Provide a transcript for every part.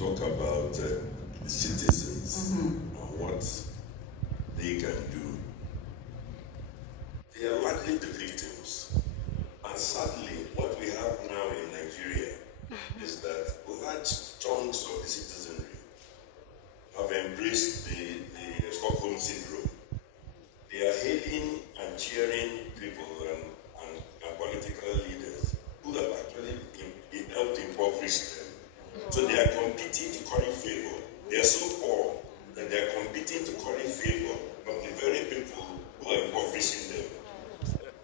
talk about the citizens and what they can do. They are largely the victims. And sadly, what we have now in Nigeria is that large chunks of the citizenry have embraced the Stockholm syndrome. They are hailing and cheering people and political leaders who have actually helped impoverish them. So they are competing to curry favor. They are so poor that they are competing to curry favor from the very people who are impoverishing them.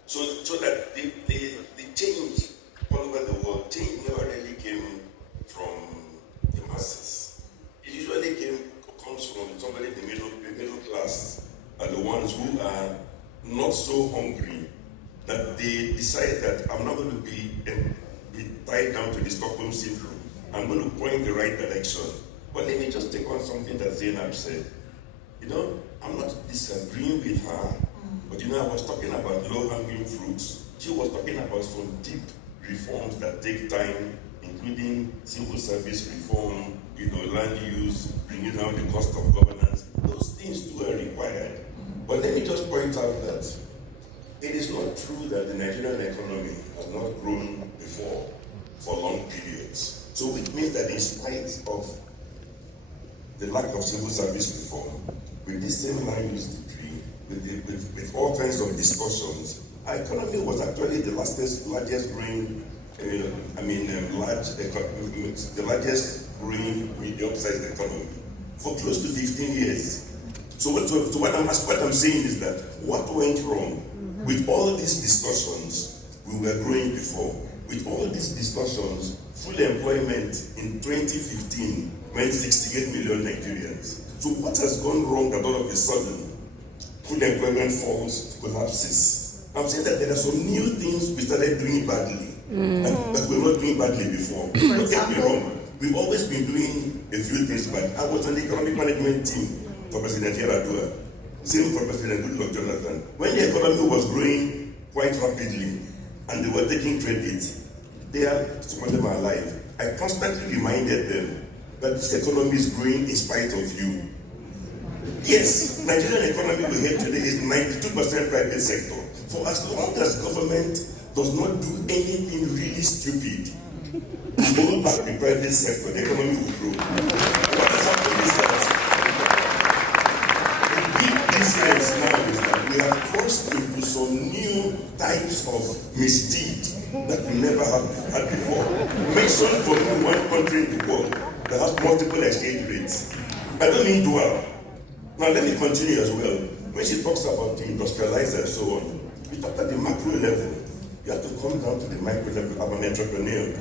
So that the change all over the world, change never really came from the masses. It usually comes from somebody in the middle class, are the ones who are not so hungry that they decide that I'm not going to be tied down to the Stockholm syndrome. I'm going to point the right direction. But let me just take on something that Zainab said. I'm not disagreeing with her, but I was talking about low-hanging fruits. She was talking about some deep reforms that take time, including civil service reform, land use, bringing down the cost of governance. Those things too are required. But let me just point out that it is not true that the Nigerian economy has not grown before for long periods. So it means that in spite of the lack of civil service reform, with this same land use decree, with all kinds of discussions, our economy was actually the largest growing, the largest growing medium-sized economy for close to 15 years. So what I'm saying is that what went wrong with all these discussions, we were growing before. With all these discussions, full employment in 2015 meant 68 million Nigerians. So what has gone wrong that all of a sudden full employment falls, collapses? I'm saying that there are some new things we started doing badly, that we were not doing badly before. Don't get me wrong, we've always been doing a few things bad. I was on the economic management team for President Yaradua, same for President Goodluck Jonathan. When the economy was growing quite rapidly and they were taking credit, some of them are alive. I constantly reminded them that this economy is growing in spite of you. Yes, Nigerian economy we have today is 92% private sector. For as long as government does not do anything really stupid to hold back the private sector, the economy will grow. What has happened is that the big difference now is that we have crossed into some new types of misdeed that we never have had before. Mention for me one country in the world that has multiple exchange rates. I don't mean dual. Now let me continue as well. When she talks about the industrializer and so on, we talk at the macro level. You have to come down to the micro level. I'm an entrepreneur.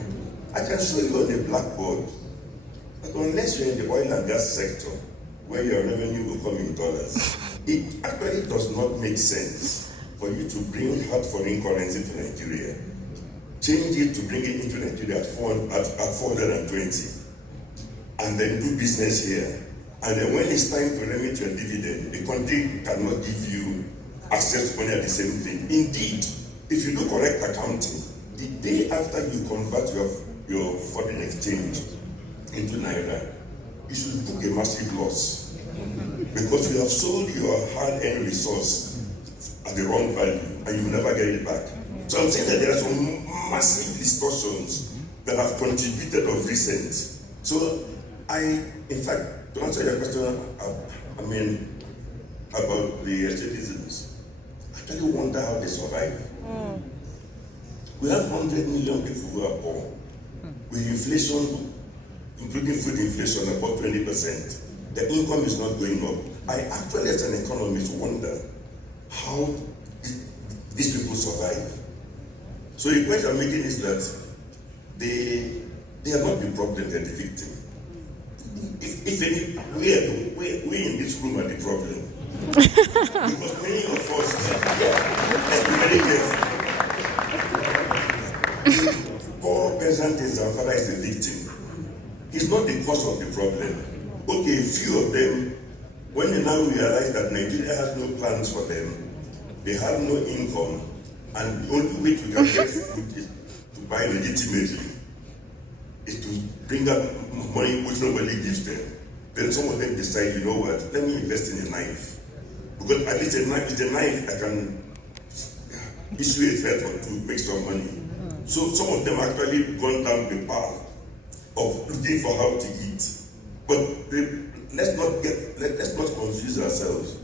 I can show you on the blackboard that unless you're in the oil and gas sector, where your revenue will come in dollars, it actually does not make sense for you to bring hard foreign currency to Nigeria. Change it to bring it into Nigeria at 420, and then do business here. And then when it's time to remit your dividend, the country cannot give you access to money at the same thing. Indeed, if you do correct accounting, the day after you convert your foreign exchange into Naira, you should book a massive loss. Because you have sold your hard-earned resource at the wrong value, and you will never get it back. So I'm saying that there are some massive distortions that have contributed of recent. So in fact, to answer your question, about the citizens, I actually wonder how they survive. We have 100 million people who are poor, with inflation, including food inflation, about 20%. The income is not going up. I actually, as an economist, wonder how these people survive. So the point I'm making is that they are not the problem, they're the victim. If any, we in this room are the problem. Because many of us, let's be very careful. Poor peasant is our father is the victim. He's not the cause of the problem. Okay, a few of them, when they now realize that Nigeria has no plans for them, they have no income, and the only way to get food is to buy legitimately, is to bring up money which nobody gives them. Then some of them decide, you know what, let me invest in a knife. Because at least with a knife, I can issue a threat or two, make some money. So some of them actually gone down the path of looking for how to eat. But let's not confuse ourselves.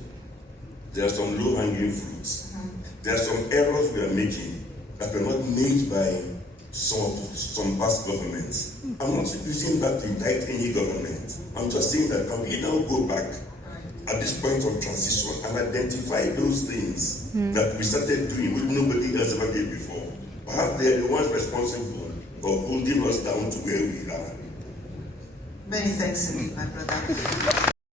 There are some low-hanging fruits. There are some errors we are making that were not made by some past governments. I'm not using that to indict any government. I'm just saying that can we now go back at this point of transition and identify those things that we started doing which nobody else ever did before. Perhaps they are the ones responsible for holding us down to where we are. Many thanks, my brother.